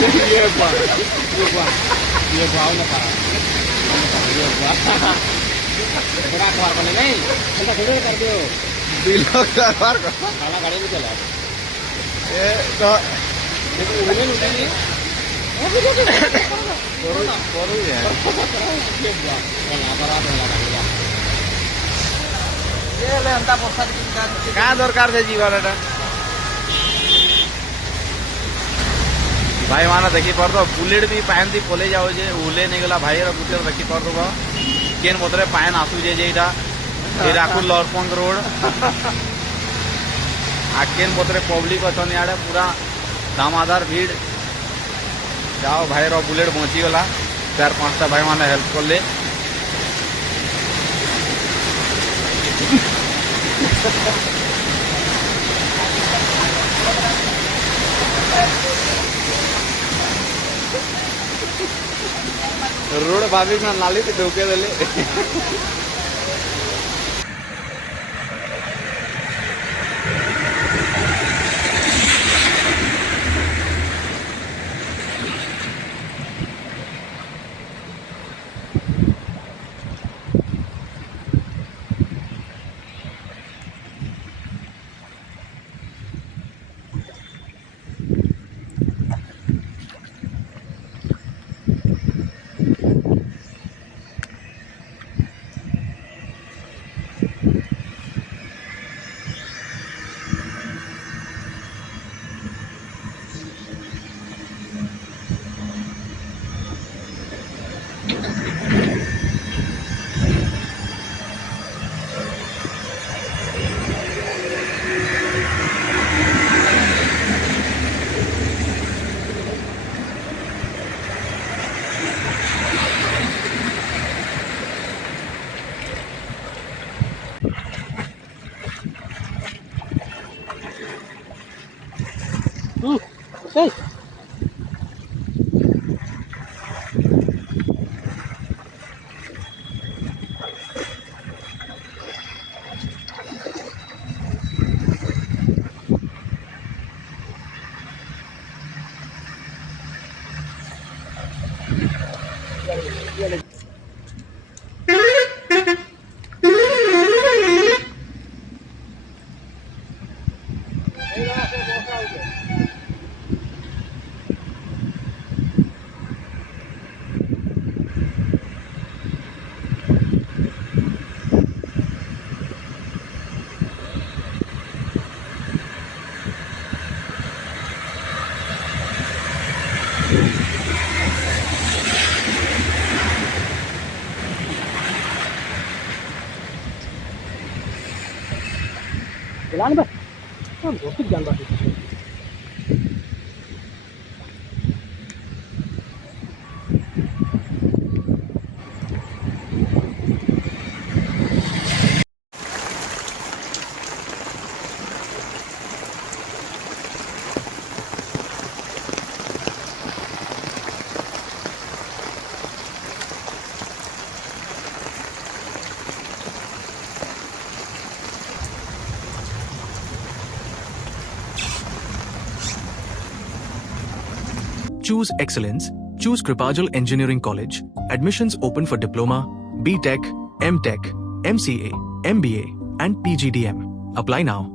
ये हुआ ये भाव ना था ये हुआ बड़ा कार बने नहीं ऐसा थोड़े कर दो दिलो कार को खाना गाड़ी में चला ये तो देखो उन्हें नहीं करू है ये हुआ ना बराबर लगा दिया ये ले अंता वर्षा दिन का दरकार से जीवन एटा भाई माना देखी पर तो बुलेट भी पान दी पले जाओ जे उले नहीं गला भाई रा गुटर देखी पर दो केन मोतरे पान आसु जे जेटा हिराकुद लरपंग रोड आ केन मोतरे पब्लिक अछन याडे पूरा दामादार भीड़ जाओ भाई रा बुलेट पहुंची गला 4-5टा भाई माने हेल्प करले रोड भाभी ना नाली से ढोके देले Hey. Jalan ba? Kan gosip jalan ba? Choose excellence. Choose Kripajal Engineering College. Admissions open for Diploma, B.Tech, M.Tech, MCA, MBA and PGDM. Apply now.